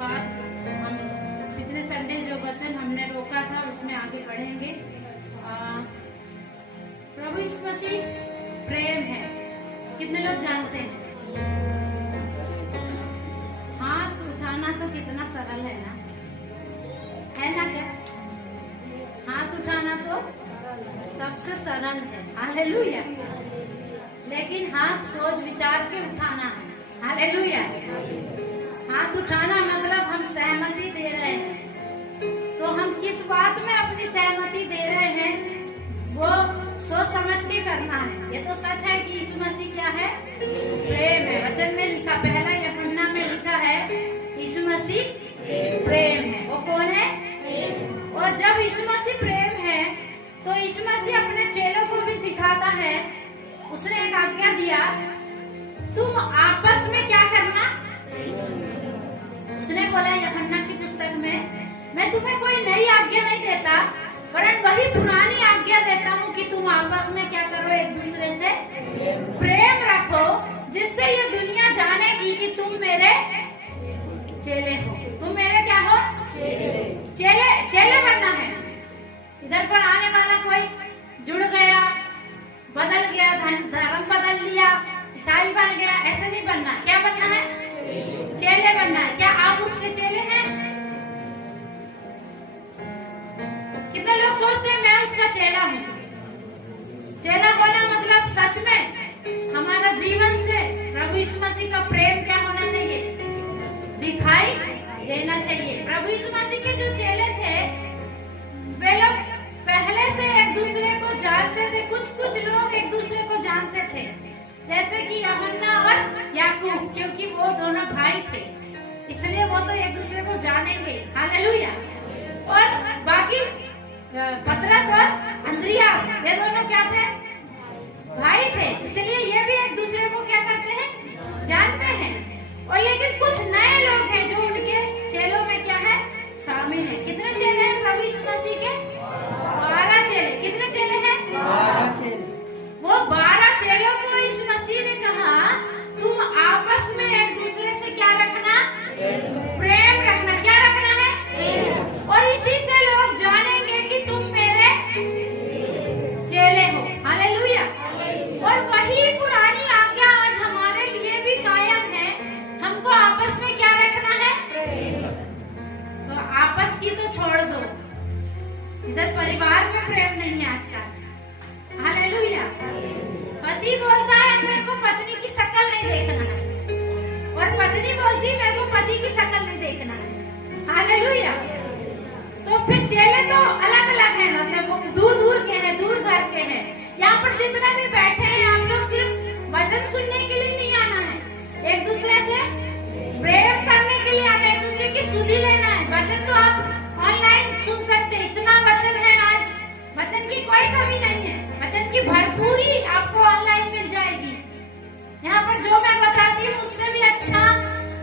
बाद हम पिछले संडे जो वचन हमने रोका था उसमें आगे बढ़ेंगे। प्रभु यीशु मसीह प्रेम है, कितने लोग जानते हैं? हाथ उठाना तो कितना सरल है ना क्या? हाथ उठाना तो सबसे सरल है, हालेलुया। लेकिन हाथ सोच विचार के उठाना है, हालेलुया। हाथ उठाना मतलब हम सहमति दे रहे हैं। तो हम किस बात में अपनी सहमति दे रहे हैं वो सोच समझ के करना है। ये तो सच है कि यीशु मसीह क्या है? प्रेम है। वचन में लिखा, पहला यूहन्ना में लिखा है यीशु मसीह प्रेम है। वो कौन है? और जब यीशु मसीह प्रेम है तो यीशु मसीह अपने चेलों को भी सिखाता है। उसने एक आज्ञा दिया, तुम आपस में क्या करना? उसने बोला यूहन्ना की पुस्तक में, मैं तुम्हें कोई नई आज्ञा नहीं देता वरन वही पुरानी आज्ञा देता हूँ कि तुम आपस में क्या करो? एक दूसरे से प्रेम रखो, जिससे ये दुनिया जानेगी कि तुम मेरे चेले हो। तुम मेरे क्या हो? चेले बनना है। इधर पर आने वाला कोई जुड़ गया, बदल गया, धर्म बदल लिया, ईसाई बन गया, ऐसे नहीं बनना। क्या बनना है? चेले बनना है। क्या आप उसके चेले हैं? कितने लोग सोचते हैं मैं उसका चेला हूँ? चेला होना मतलब सच में हमारा जीवन से प्रभु यीशु मसीह का प्रेम क्या होना चाहिए? दिखाई देना चाहिए। प्रभु यीशु मसीह के जो चेले थे वे लोग पहले से एक दूसरे को जानते थे। कुछ लोग एक दूसरे को जानते थे, जैसे कि यूहन्ना और याकूब, क्योंकि वो दोनों भाई थे इसलिए वो तो एक दूसरे को जानेंगे, हालेलुया। और बाकी पतरस और अंद्रियास, ये दोनों क्या थे? भाई थे, इसलिए ये भी एक दूसरे को क्या करते हैं? जानते हैं। और लेकिन कुछ नए लोग हैं जो उनके चेलों में क्या है? शामिल है। कितने चेले हैं प्रभु यीशु मसीह के? 12 चेले। कितने चेले हैं? 12 चेले। वो 12 चेलों को यीशु मसीह ने कहा तुम आपस में एक दूसरे से क्या रखना? प्रेम रखना। क्या रखना है? और इसी से लोग जानेंगे कि तुम मेरे चेले हो, हालेलुया। और वही पुरानी आज्ञा आज हमारे लिए भी कायम है। हमको आपस में क्या रखना है? तो आपस की तो छोड़ दो, इधर परिवार में प्रेम नहीं है आजकल, हालेलुया। पति बोलता है मेरे को पत्नी की शक्ल नहीं देखना है, और पत्नी बोलती है मेरे को पति की शक्ल नहीं देखना है, हालेलुया। तो फिर चेले तो अलग अलग हैं, मतलब वो दूर दूर के हैं, दूर घर के हैं। यहाँ पर जितने भी बैठे हैं आप लोग सिर्फ वचन सुनने के लिए नहीं आना है, एक दूसरे से प्रेम करने के लिए आना है, एक दूसरे की सुधि लेना है। वचन तो आप ऑनलाइन सुन सकते हैं, इतना वचन है आज, वचन की कोई कमी नहीं है, वचन की भरपूरी आपको ऑनलाइन मिल जाएगी। यहाँ पर जो मैं बताती हूँ उससे भी अच्छा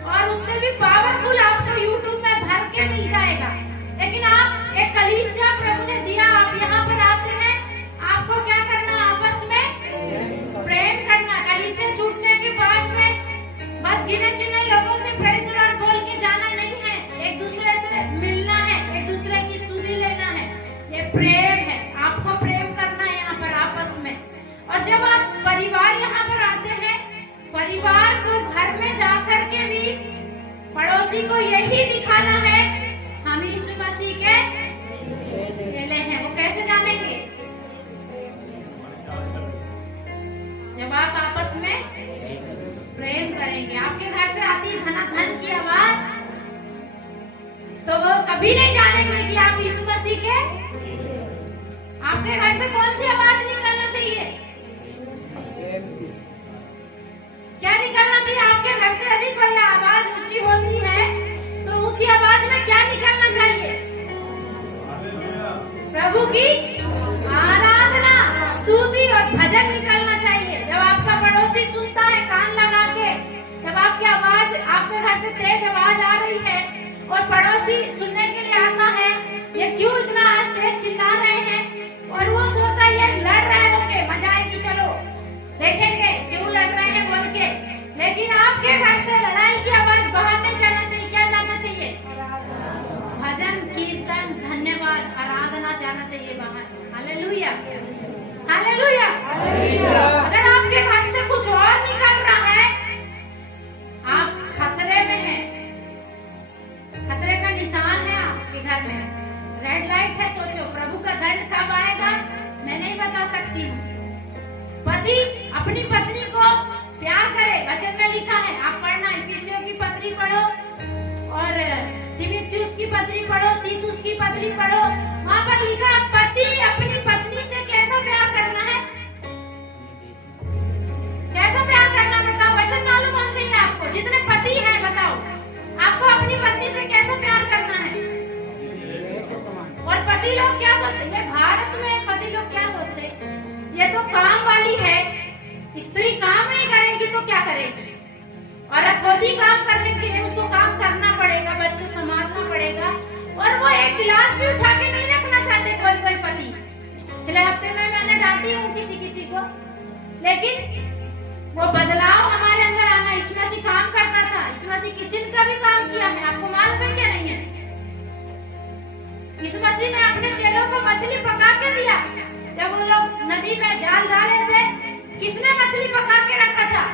और उससे भी पावरफुल आपको यूट्यूब में भर के मिल जाएगा। लेकिन आप एक कलीसिया प्रभु ने दिया, आप यहाँ पर आते हैं, आपको क्या करना? आपस में प्रेम करना। कलीसिया छूटने के बाद में बस गिने चुने लोगों से प्रेज़ द लॉर्ड बोल के जाना नहीं है, एक दूसरे से मिलना है, एक दूसरे की सुधि लेना है। ये प्रेम है, आपको प्रेम करना है यहाँ पर आपस में। और जब आप परिवार यहाँ पर आते हैं, परिवार को घर में जाकर के भी पड़ोसी को यही दिखाना है हम यीशु मसीह के चेले हैं। वो कैसे जानेंगे? जब आप आपस में प्रेम करेंगे। आपके घर से आती है धनाधन की आवाज, तो वो कभी नहीं जानेंगे कि आप यीशु मसीह के। आपके घर से कौन सी आवाज निकलना चाहिए? क्या निकलना चाहिए? आपके घर से यदि कोई आवाज ऊंची होती है तो ऊंची आवाज में क्या निकलना चाहिए? प्रभु की आराधना, स्तुति और भजन निकलना चाहिए। जब आपका पड़ोसी सुनता है कान लगा के, जब आपकी आवाज, आपके घर से तेज आवाज आ रही है और पड़ोसी सुनने के लिए आता है, ये क्यों इतना आज तेज चिल्ला रहे हैं, और वो सोचता है ये लड़ रहे होंगे, मजा आएगी, चलो देखेंगे क्यों लड़ रहे हैं बोल के। लेकिन आपके घर से लड़ाई की आवाज बाहर नहीं जाना चाहिए। क्या जाना चाहिए? बता सकती हूँ। पति अपनी पत्नी को प्यार करे, वचन में लिखा है, आप पढ़ना, इफिसियों की पत्री पढ़ो और तीमुथियुस की पत्री पढ़ो, तीतुस की पत्री पढ़ो, वहां पर लिखा है पति अपनी पत्नी से कैसा प्यार करना है। कैसा प्यार करना, बताओ, वचन मालूम होना चाहिए आपको। जितने पति हैं बताओ आपको अपनी पत्नी से कैसा प्यार करना है। और पति लोग क्या सोचते हैं, भारत में पति लोग क्या सोचते हैं, ये तो काम वाली है, स्त्री काम नहीं करेगी तो क्या करेगी, और अथोदी काम करने के लिए उसको काम करना पड़ेगा, बच्चों संभालना पड़ेगा, और वो एक गिलास भी उठा के नहीं रखना चाहते कोई कोई पति। पिछले हफ्ते में मैंने डांटी हूँ किसी को, लेकिन वो बदलाव हमारे अंदर आना। यीशु मसीह काम करता था, यीशु मसीह किचन का भी काम किया है, आपको मालूम है क्या नहीं है। यीशु मसीह ने अपने चेलों को मछली पका के दिया। जब वो लोग नदी में जाल डाले थे, किसने मछली पका के रखा था,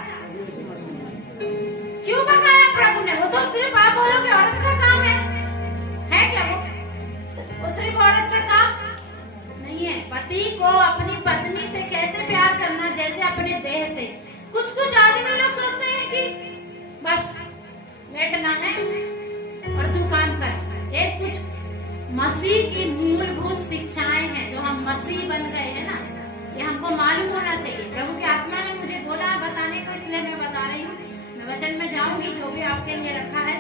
क्यों पकाया प्रभु ने। वो तो सिर्फ आप बोलोगे औरत का काम है क्या वो सिर्फ औरत का काम नहीं है। पति को अपनी पत्नी से कैसे प्यार करना, जैसे अपने देह से। कुछ आदमी लोग सोचते हैं कि बस लेटना है और तू काम कर। ये कुछ मसीह की मूलभूत शिक्षाएं हैं जो हम मसीह बन गए हैं ना, ये हमको मालूम होना चाहिए। प्रभु की आत्मा ने मुझे बोला बताने को, इसलिए मैं बता रही हूँ। मैं वचन में जाऊंगी, जो भी आपके लिए रखा है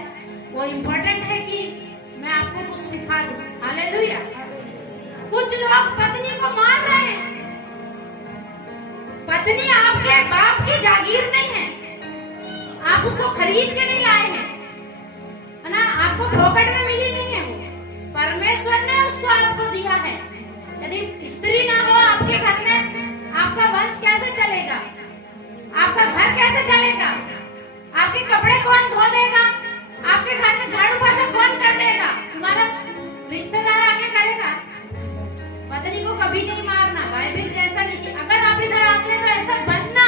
वो इम्पोर्टेंट है कि मैं आपको कुछ सिखा दूं। हालेलुया। कुछ लोग पत्नी को मार रहे हैं। पत्नी आपके बाप की जागीर नहीं है, आप उसको खरीद के नहीं लाए हैं, है ना, आपको फोकट में मिली नहीं है, वो परमेश्वर ने उसको आपको दिया है। यदि स्त्री ना हो आपके घर में, आपका वंश कैसे चलेगा, आपका घर कैसे चलेगा, आपके कपड़े कौन धो देगा, आपके घर में झाड़ू पोछा कौन कर देगा, तुम्हारा रिश्तेदार आके करेगा। पत्नी को कभी नहीं मारना, बाइबल जैसा नहीं कि अगर आप इधर आते हैं तो ऐसा बनना,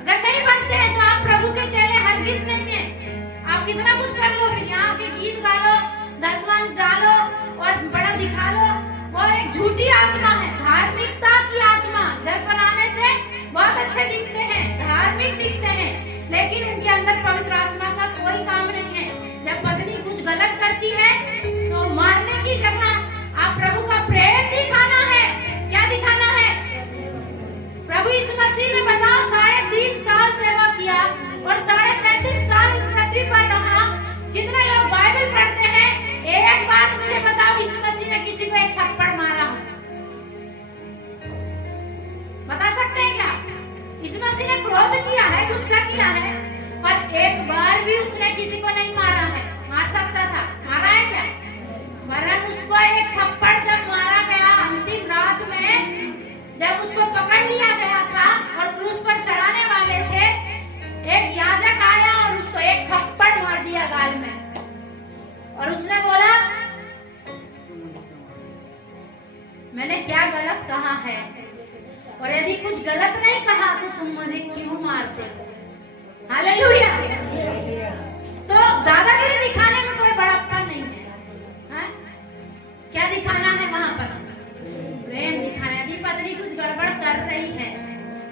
अगर नहीं बनते हैं तो आप प्रभु के चेले हरगिज नहीं है। आप कितना कुछ कर लो, फिर यहाँ के गीत गा लो, 10 वंश डालो और बड़ा दिखा लो, वो एक झूठी आत्मा है, धार्मिकता की आत्मा। इधर पर आने से बहुत अच्छे दिखते हैं, धार्मिक दिखते हैं, लेकिन उनके अंदर पवित्र आत्मा का कोई काम नहीं है। जब पत्नी कुछ गलत करती है तो मारने की जगह आप प्रभु का प्रेम दिखाना है। क्या दिखाना है? प्रभु यीशु मसीह ने बताओ 3.5 साल सेवा किया और 33.5 साल इस पृथ्वी पर रहा। जितने लोग बाइबल पढ़ते हैं, एक बार मुझे बताओ यीशु मसीह ने किसी को एक थप्पड़ मारा हो? बता सकते हैं क्या? यीशु मसीह ने क्रोध किया है, गुस्सा किया है, पर एक बार भी उसने किसी को नहीं मारा है। मार सकता था, मारा है क्या? वरन उसको एक थप्पड़ जब मारा गया अंतिम रात में, जब उसको पकड़ लिया गया था और क्रूस पर चढ़ाने वाले थे, एक याजक आया और उसको एक थप्पड़ मार दिया गाल में, और उसने बोला मैंने क्या गलत कहा है, और यदि कुछ गलत नहीं कहा तो तुम मुझे क्यों मारते हो? हालेलुया। तो दादागिरी दिखाने में कोई बड़प्पन नहीं है, हा? क्या दिखाना है वहां पर? प्रेम दिखाना है। यदि पत्नी कुछ गड़बड़ कर रही है,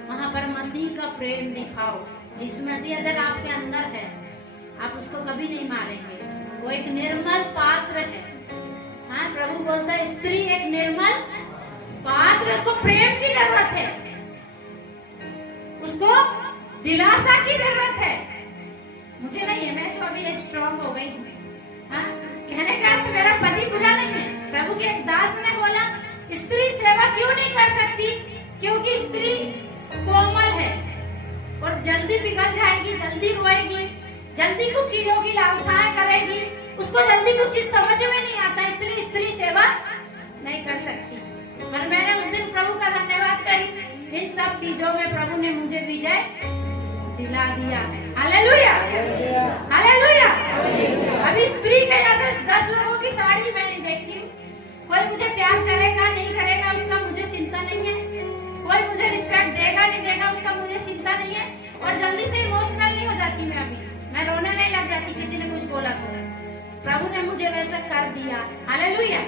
वहां पर मसीह का प्रेम दिखाओ। यीशु मसीह अगर आपके अंदर है, आप उसको कभी नहीं मारेंगे। वो एक निर्मल पात्र है। हाँ, प्रभु बोलता है स्त्री एक निर्मल पात्र, उसको प्रेम की जरूरत है, उसको दिलासा की जरूरत है। मुझे नहीं है, मैं तो अभी स्ट्रॉन्ग हो गई हूँ। हाँ, कहने का अर्थ मेरा पति बुरा नहीं है। प्रभु के एक दास ने बोला स्त्री सेवा क्यों नहीं कर सकती? क्योंकि स्त्री कोमल है और जल्दी पिघल जाएगी, जल्दी रोएगी, जल्दी कुछ चीजों की लालसाएं करेगी, उसको जल्दी कुछ चीज समझ में नहीं आता, इसलिए स्त्री सेवा नहीं कर सकती। पर मैंने उस दिन प्रभु का धन्यवाद करी, इन सब चीजों में प्रभु ने मुझे विजय दिला दिया है। Hallelujah, hallelujah. अभी स्त्री के जैसे 10 लोगों की साड़ी मैं नहीं देखती हूँ। कोई मुझे प्यार करेगा नहीं करेगा उसका मुझे चिंता नहीं है, कोई मुझे रिस्पेक्ट देगा नहीं देगा उसका मुझे चिंता नहीं है, और जल्दी से इमोशनल नहीं हो जाती मैं। अभी मैं रोने नहीं लग जाती किसी ने कुछ बोला तो। प्रभु ने मुझे मुझे वैसा कर दिया। हालेलुया।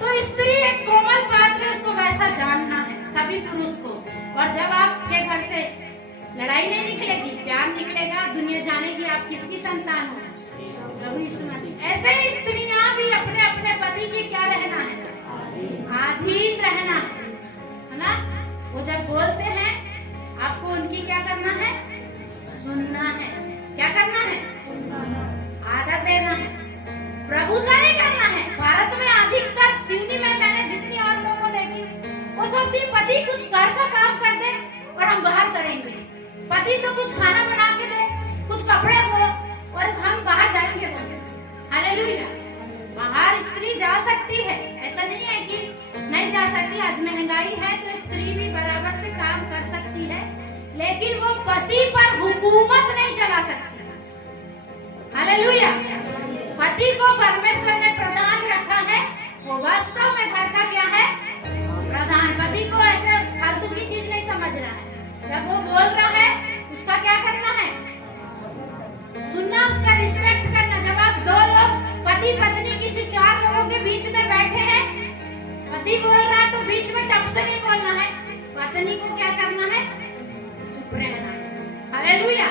तो स्त्री एक कोमल पात्र है, उसको वैसा जानना है सभी पुरुष को। और जब आपके घर से लड़ाई नहीं निकलेगी, प्यार निकलेगा, दुनिया जानेगी आप किसकी संतान हो, प्रभु यीशु मसीह। ऐसे ही स्त्रियां भी अपने अपने पति की क्या रहना है, अधीन रहना है ना। वो जब बोलते हैं आपको उनकी क्या करना है, सुनना है। क्या करना है, आदर देना है, प्रभुता नहीं करना है। भारत में अधिकतर सिवनी में मैंने जितनी और लोगों को देखी, वो सोचती पति कुछ घर का काम कर दे और हम बाहर करेंगे। पति तो कुछ खाना बना के दे, कुछ कपड़े दो और हम बाहर जाएंगे बोले। हालेलुया। बाहर स्त्री जा सकती है, ऐसा नहीं है कि नहीं जा सकती। आज महंगाई है तो स्त्री भी बराबर से काम कर सकती है, लेकिन वो पति पर हुकूमत नहीं चला सकती। हालेलुया। पति को परमेश्वर ने प्रधान रखा है, वो वास्तव में घर का क्या है, प्रधान। पति को ऐसे फालतू की चीज नहीं समझना है। जब वो बोल रहा है उसका क्या करना है, सुनना, उसका रिस्पेक्ट करना। जब आप दो लोग पति पत्नी किसी 4 लोगों के बीच में बैठे हैं, पति बोल रहा है तो बीच में टप से नहीं बोलना है, पत्नी को क्या करना है, चुप रहना है। Hallelujah,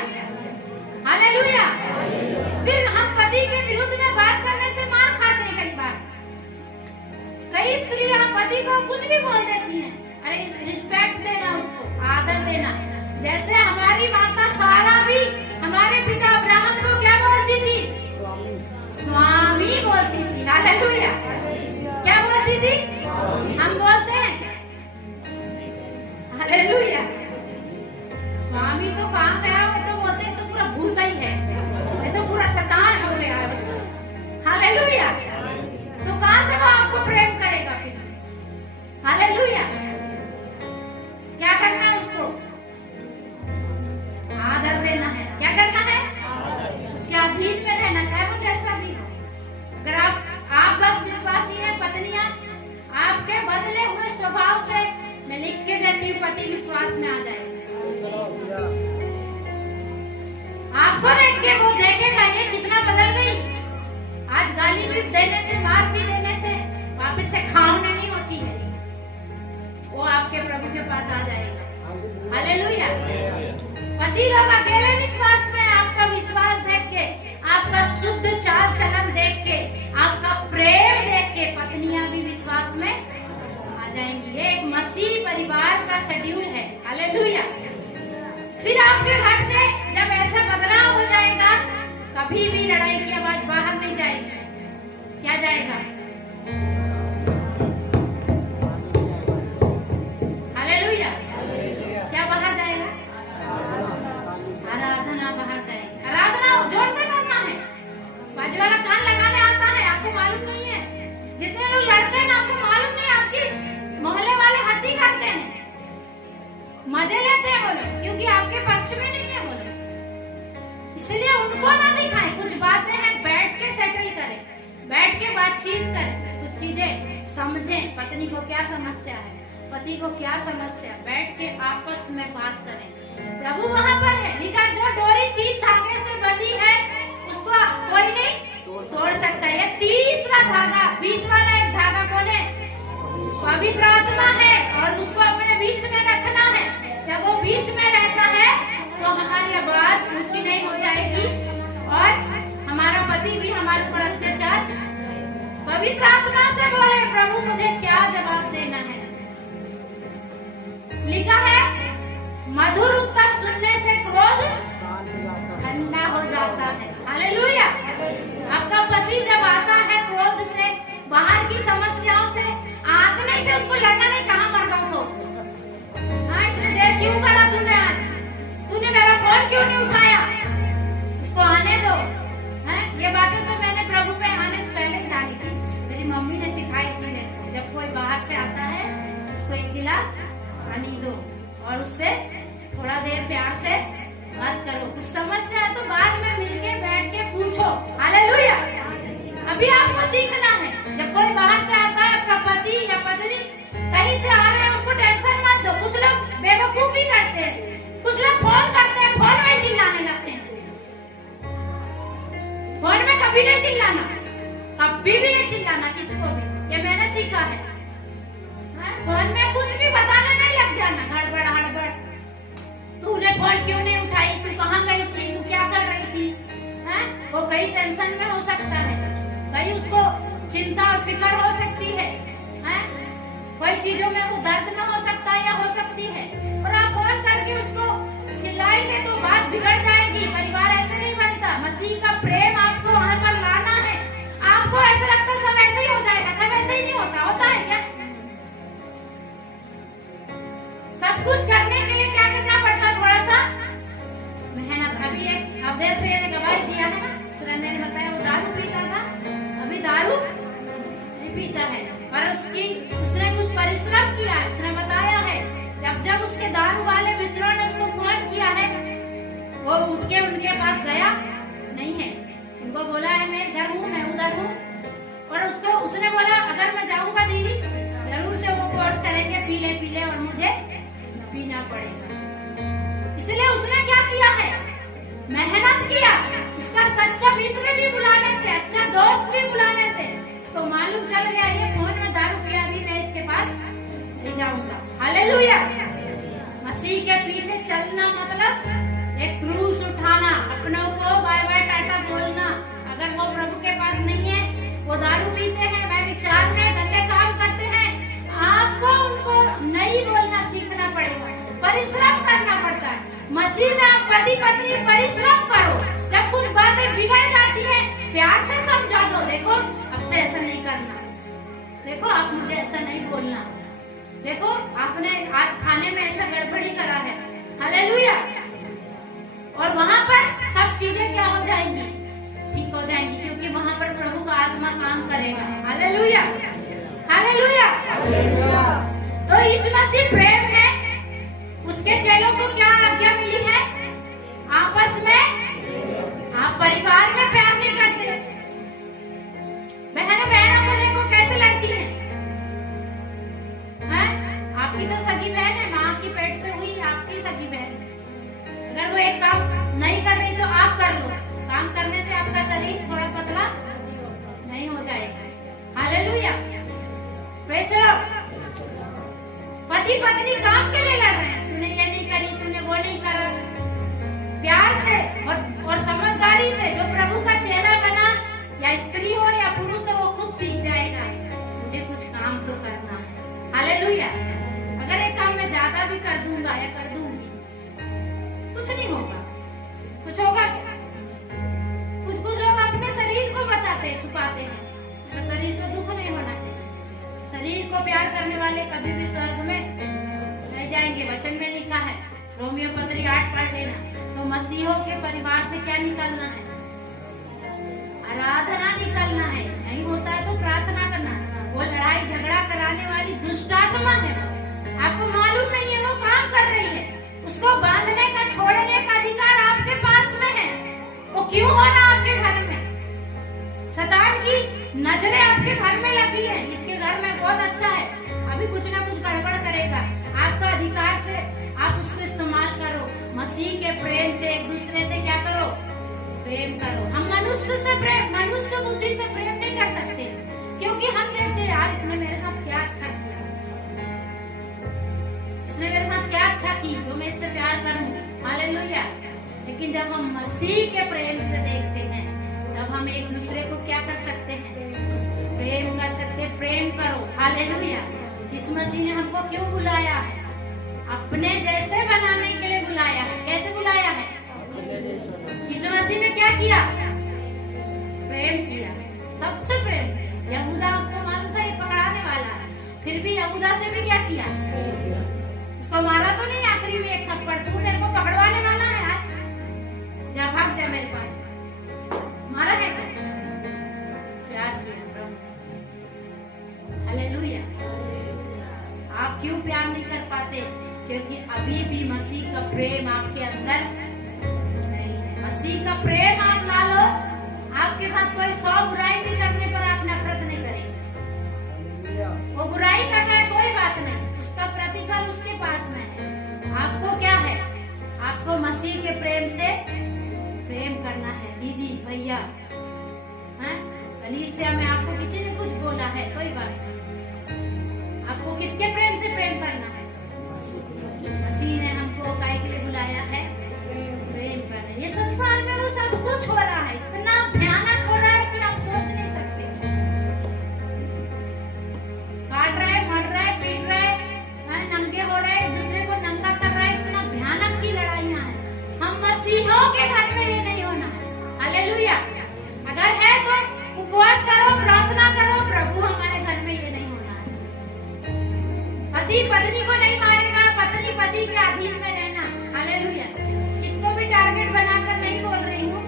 hallelujah. फिर हम पति के विरुद्ध में बात करने से मार खाते हैं। कई बार कई स्त्रियां पति को कुछ भी बोल देती हैं। अरे रिस्पेक्ट देना, उसको आदर देना। जैसे हमारी माता सारा भी हमारे पिता अब्राहम को क्या बोलती थी, स्वामी बोलती थी। हालेलुया। क्या बोलती थी, हम बोलते हैं क्या, हालेलुया। स्वामी तो कहाँ गया, वो तो बोलते हैं तो पूरा भूत ही है, ये तो पूरा शैतान हो गया। हालेलुया। तो कहाँ से वो आपको प्रेम करेगा फिर। हालेलुया। क्या करना है, उसको आदर देना है। क्या करना है, उसके अधीन में रहना, चाहे वो जैसा भी हो। अगर आप बस विश्वासी हैं, पत्नियां आपके बदले हुए स्वभाव से, मैं लिख के देती हूँ, पति विश्वास में आ जाए। आपको देख के वो देखेगा ये कितना बदल गई। आज गाली भी देने से, मार भी देने से वापस से खाना नहीं होती है, वो आपके प्रभु के पास आ जाएगा। हालेलुया। पति लोग अकेले विश्वास में, आपका विश्वास देख के, आपका शुद्ध चाल चलन देख के, आपका प्रेम देख के पत्नियां भी विश्वास में आ जाएंगी। ये एक मसीह परिवार का शेड्यूल है। हालेलुया। फिर आपके घर से जब ऐसा बदलाव हो जाएगा, कभी भी लड़ाई की आवाज बाहर नहीं जाएगी। क्या जाएगा, हालेलुया। क्या बाहर जाएगा, आराधना बाहर जाएगी। आराधना जोर से करना है। बाजू वाला कान लगाने आता है, आपको मालूम नहीं है। जितने लोग लड़ते हैं ना, आपको मालूम नहीं, आपकी मोहल्ले वाले हंसी करते हैं, मजे लेते हैं वो लोग, क्योंकि आपके पक्ष में नहीं है वो लोग। इसलिए उनको ना दिखाएं। कुछ बातें हैं, बैठ के सेटल करें, बैठ के बातचीत करें, कुछ चीजें समझें। पत्नी को क्या समस्या है, पति को क्या समस्या, बैठ के आपस में बात करें। प्रभु वहाँ पर है। लिखा, जो डोरी 3 धागे से बंधी है उसको कोई नहीं तोड़ सकता। ये तीसरा धागा, बीच वाला एक धागा कौन है, पवित्र आत्मा है, और उसको अपने बीच में रखना है। जब वो बीच में रहता है तो हमारी आवाज ऊंची नहीं हो जाएगी, और हमारा पति भी हमारे पर अत्याचार। पवित्र आत्मा से बोले, प्रभु मुझे क्या जवाब देना है। लिखा है, मधुर उत्तर सुनने से क्रोध ठंडा हो जाता है। हालेलुया। आपका पति जब आता है क्रोध से, बाहर की समस्याओं से, आतने से उसको लड़ना नहीं, कहाँ मर गया तो, हाँ इतनी देर क्यों करा तूने, आज तूने मेरा फोन क्यों नहीं उठाया, उसको आने दो। हैं, ये बातें तो मैंने प्रभु पे आने से पहले जानी थी, मेरी मम्मी ने सिखाई थी मेरे को। जब कोई बाहर से आता है उसको 1 गिलास पानी दो और उससे थोड़ा देर प्यार से बात करो। कुछ समस्या है तो बाद में मिलके बैठ के पूछो। हालेलुया। अभी आपको सीखना है। जब कोई बाहर से आता है, आपका पति या पत्नी कहीं से आ रहे हैं, उसको टेंशन मत दो। कुछ लोग बेवकूफी करते हैं, कुछ लोग फोन करते हैं, फोन में चिल्लाने लगते हैं। फोन में कभी नहीं चिल्लाना, कभी भी नहीं चिल्लाना किसको भी, ये मैंने सीखा है। फोन में कुछ भी बताने नहीं लग जाना, हड़बड़ हड़बड़, तूने फोन क्यों नहीं उठाई, तू कहाँ गई थी, तू क्या कर रही थी, हैं? वो कई टेंशन में हो सकता है, कई उसको चिंता और फिक्र हो सकती है, हैं? कोई चीजों में वो दर्द में हो सकता है या हो सकती है, और आप फोन करके उसको चिल्लाएंगे तो बात बिगड़ जाएगी। परिवार ऐसे नहीं बनता। मसीह का प्रेम आपको वहां पर लाना है। आपको ऐसा लगता सब ऐसे ही हो जाएगा, सब ऐसे ही नहीं होता, होता है क्या? सब कुछ करने के लिए क्या करना पड़ता है? थोड़ा सा मेहनत। अभी एक अवधेश भैया ने गवाही दिया है ना, सुरेंद्र ने बताया वो दारू पीता था, अभी दारू नहीं पीता है, पर उसने कुछ परिश्रम किया है। उसने बताया है जब उसके दारू वाले मित्रों ने उसको फोन किया है, वो उठ के उनके पास गया नहीं है, उनको बोला है मैं इधर हूँ, मैं उधर हूँ, और उसने बोला अगर मैं जाऊंगा दीदी जरूर से वो फोर्स करेंगे पीले और मुझे पीना पड़ेगा। इसलिए उसने क्या किया है? मेहनत किया। उसका सच्चा मित्र भी बुलाने से, अच्छा दोस्त भी बुलाने से उसको मालूम चल गया ये फोन में दारू पिया, अभी मैं इसके पास नहीं जाऊंगा। हालेलुया। मसीह के पीछे चलना मतलब एक क्रूस उठाना, अपनों को बाय बाय टाटा बोलना। अगर वो प्रभु के पास नहीं है, वो दारू पीते हैं, वह विचार में गंदे काम करते हैं, आपको उनको नहीं बोलना सीखना पड़ेगा, परिश्रम करना पड़ता है। मसीह में आप पति पत्नी परिश्रम करो। जब कुछ बातें बिगड़ जाती है प्यार से समझा दो, देखो अब से ऐसा नहीं करना, देखो आप मुझे ऐसा नहीं बोलना, देखो आपने आज खाने में ऐसा गड़बड़ी करा है। हालेलुया। और वहाँ पर सब चीजें क्या हो जाएंगी? ठीक हो जाएंगी, क्योंकि वहाँ पर प्रभु का आत्मा काम करेगा। Hallelujah, hallelujah. तो यीशु मसीह प्रेम है। उसके चेलों को क्या आज्ञा मिली है? आपस में, आप परिवार में प्यार नहीं करते। बहनों को देखो कैसे लड़ती हैं, आपकी तो सगी बहन है, माँ की पेट से हुई आपकी सगी बहन। अगर वो एक काम नहीं कर रही तो आप कर लो, काम करने से आपका शरीर थोड़ा पतला नहीं हो जाएगा। Hallelujah, praise the Lord. पति पत्नी काम के लिए लड़ रहे हैं, तूने ये नहीं करी, तूने वो नहीं करा। प्यार से और समझदारी से जो प्रभु का चेला बना, या स्त्री हो या पुरुष हो, वो खुद सीख जाएगा मुझे कुछ काम तो करना है। हालेलुया। अगर एक काम मैं ज्यादा भी कर दूंगा या कर दूंगी, कुछ नहीं होगा। कुछ होगा क्या? कुछ लोग अपने शरीर को बचाते हैं, छुपाते हैं, तो शरीर को दुख नहीं होना चाहिए। शरीर को प्यार करने वाले कभी भी स्वर्ग में नहीं जाएंगे। वचन में लिखा है, रोमियो पत्री 8 पढ़ लेना। तो मसीहों के परिवार से क्या निकलना है? आराधना निकलना है। नहीं होता है तो प्रार्थना करना। वो लड़ाई झगड़ा कराने वाली दुष्ट आत्मा है, आपको मालूम नहीं है वो काम कर रही है। उसको बांधने का, छोड़ने का अधिकार आपके पास में है। वो क्यों होना आपके घर में? शैतान की नजरें आपके घर में लगी है, इसके घर में बहुत अच्छा है, अभी कुछ ना कुछ गड़बड़ करेगा। आपका अधिकार से आप उसको इस्तेमाल करो। मसीह के प्रेम से एक दूसरे से क्या करो? प्रेम करो। हम मनुष्य बुद्धि से प्रेम नहीं कर सकते, क्योंकि हम देखते हैं यार इसने मेरे साथ क्या अच्छा किया, इसने मेरे साथ क्या अच्छा की तो मैं इससे प्यार करूं। हालेलुया। लेकिन जब हम मसीह के प्रेम से देखते हैं, तब हम एक दूसरे को क्या कर सकते हैं? प्रेम कर सकते हैं। प्रेम करो। हालेलुया। यीशु मसीह ने हमको क्यों बुलाया है? अपने जैसे बनाने के लिए बुलाया है। कैसे बुलाया है? यीशु मसीह ने क्या किया? प्रेम किया, सबसे प्रेम। यहूदा उसको मालूम था ये पकड़ाने वाला है, फिर भी यहूदा से भी क्या किया? उसको मारा तो नहीं आखिरी में एक थप्पड़, तू मेरे को पकड़वाने वाला है, आज जा भाग जा मेरे पास। मारा है क्या? प्यार किया। हालेलुया। आप क्यों प्यार नहीं कर पाते? क्योंकि अभी भी मसीह का प्रेम आपके अंदर नहीं है। मसीह का प्रेम आप ला लो, आपके साथ कोई 100 बुराई भी करने पर आप नफरत नहीं करेंगे। वो बुराई करना है कोई बात नहीं, उसका प्रतिफल उसके पास में है। आपको क्या है? आपको मसीह के प्रेम से प्रेम करना है। दीदी भैया, कलीसिया में आपको किसी ने कुछ बोला है, कोई बात नहीं। आपको किसके प्रेम से प्रेम करना है? मसीह ने हमको काय के लिए बुलाया है? प्रेम करने। ये संसार में वो सब कुछ हो रहा है, इतना भयानक हो रहा है कि आप सोच नहीं सकते। काट रहे, मर रहे, पीट रहे, नंगे हो रहे, एक दूसरे को नंगा कर रहे, इतना भयानक की लड़ाइयां हैं। हम मसीहों के घर में ये नहीं होना है। हालेलुया। अगर है तो उपवास करो, प्रार्थना करो, प्रभु हमारे घर में ये नहीं होना है। पति पत्नी को नहीं मारेगा, पत्नी पति के अधीन में रहना। हालेलुया। किसको भी टारगेट बनाकर नहीं बोल रही हूँ,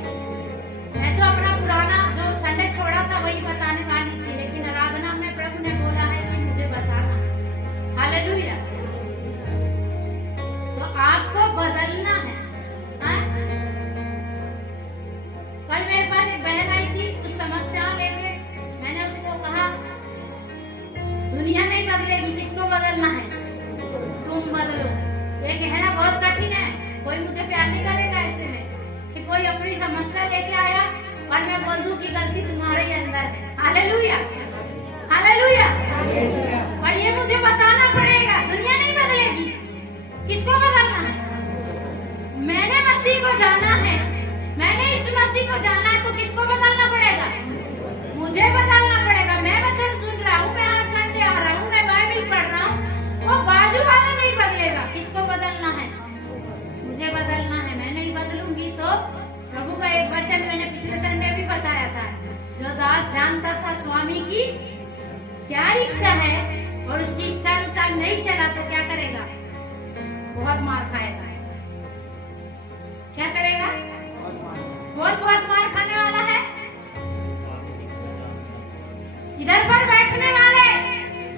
मैं तो अपना पुराना जो संडे छोड़ा था वही बताने वाली थी, लेकिन आराधना में प्रभु ने बोला है कि मुझे बताना। हालेलुया। तो आपको बदलना है। हाँ? कल मेरे पास एक बहन आई थी, कुछ समस्या लेके। मैंने उसको कहा दुनिया नहीं बदलेगी, किसको बदलना है? तुम बदलो। ये कहना बहुत कठिन है, कोई मुझे प्यार नहीं करेगा ऐसे में कि कोई अपनी समस्या लेके आया और मैं बोल दूं कि गलती तुम्हारे ही अंदर है। Hallelujah, hallelujah. और ये मुझे बताना पड़ेगा, दुनिया नहीं बदलेगी, किसको बदलना है? मैंने मसीह को जाना है, मैंने इस मसीह को जाना है, तो किसको बदलना पड़ेगा? मुझे बदलना पड़ेगा। मैं वचन सुन रहा हूँ, मैं हर संडे आ रहा हूँ, मैं बाइबल पढ़ रहा हूँ, वो बाजू वाला नहीं बदलेगा। किसको बदलना है? मुझे बदलना है। मैं नहीं बदलूंगी तो प्रभु का एक वचन मैंने पिछले संडे भी बताया था, जो दास जानता था स्वामी की क्या इच्छा है और उसकी इच्छा अनुसार नहीं चला तो क्या करेगा? बहुत मार खाएगा। क्या करेगा? कौन बहुत मार खाने वाला है? इधर पर बैठने वाले।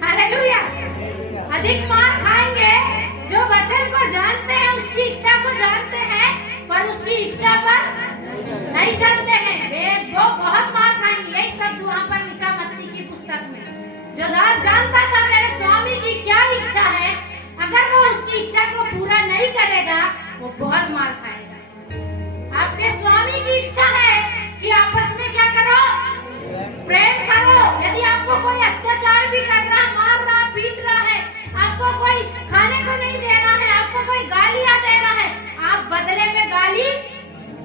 हालेलुया। अधिक मार खाएंगे जो वचन को जानते हैं, उसकी इच्छा को जानते हैं, पर उसकी इच्छा पर नहीं चलते हैं, वे वो बहुत मार खाएंगे। यही शब्द वहाँ पर लिखा मत्ती की पुस्तक में। जो दास जानता था मेरे स्वामी की क्या इच्छा है, अगर वो उसकी इच्छा को पूरा नहीं करेगा, वो बहुत मार खाएगा। आपके स्वामी की इच्छा है कि आपस में क्या करो? प्रेम करो। यदि आपको कोई अत्याचार भी कर रहा है, मार रहा, पीट रहा है, आपको कोई खाने को नहीं दे रहा है, आपको कोई गालियां दे रहा है, आप बदले में गाली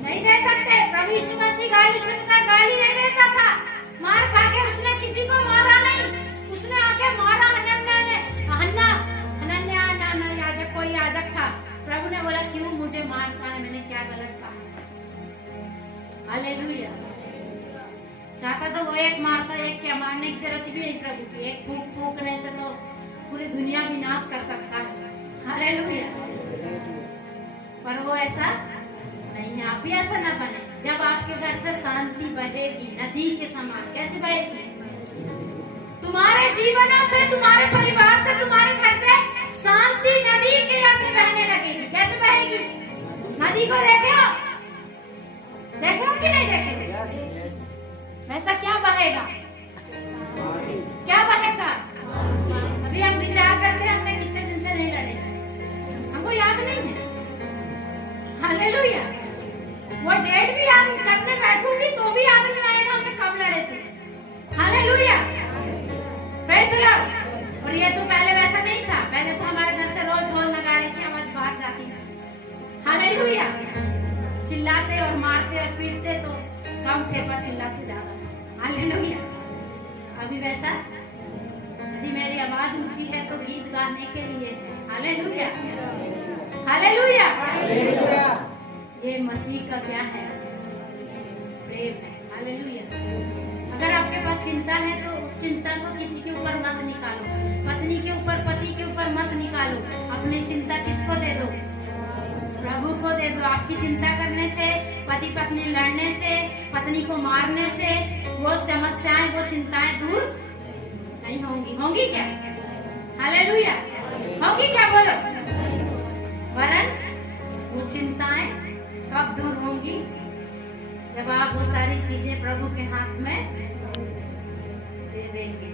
नहीं दे सकते। प्रभु यीशु मसीह गाली सुनकर गाली नहीं देता था। मार खा के उसने किसी को मारा नहीं, उसने आके मारा हनन्याह ने। याजक, कोई याजक था। प्रभु ने बोला क्यों मुझे मारता है, मैंने क्या गलत कहा? हालेलुया। चाहता तो वो एक मारता, एक क्या मारने की जरूरत भी नहीं प्रभु की। एक फूंक फूंकने से तो पूरी दुनिया विनाश कर सकता है। हालेलुया। पर वो ऐसा नहीं है। आप भी ऐसा न बने। जब आपके घर से शांति बहेगी नदी के समान। कैसे बहेगी? तुम्हारे जीवनों से, तुम्हारे परिवार से, तुम्हारे घर से शांति नदी के जैसे बहने लगेगी। कैसे बहेगी? नदी को देखे हो? देखे हो कि नहीं देखे? वैसा क्या बहेगा? क्या बहेगा? अभी हम विचार करते हैं, हमने कितने दिन से नहीं लड़े, हमको याद नहीं है। हालेलुया। वो डेट भी याद करने बैठूंगी तो भी याद नहीं आएगा हमने कब लड़े थे। हालेलुया। Praise the Lord. और ये तो पहले वैसा नहीं था। पहले तो हमारे घर से रोज ढोल नगाड़े की आवाज बाहर जाती थी। हालेलुया। चिल्लाते और मारते और पीटते तो कम थे, पर चिल्लाते ज्यादा। हालेलुया। अभी वैसा यदि मेरी आवाज ऊंची है तो गीत गाने के लिए है। Hallelujah, hallelujah. ये मसीह का क्या है? प्रेम है। हालेलुया। अगर आपके पास चिंता है तो उस चिंता को किसी के ऊपर मत निकालो। पत्नी के ऊपर, पति के ऊपर मत निकालो। अपनी चिंता किसको दे दो? प्रभु को दे दो। आपकी चिंता करने से, पति पत्नी लड़ने से, पत्नी को मारने से वो समस्याएं, वो चिंताएं दूर नहीं होंगी। होंगी क्या? हालेलुया। होगी क्या? बोलो। वरन वो चिंताएं कब दूर होंगी? जब आप वो सारी चीजें प्रभु के हाथ में दे देंगे।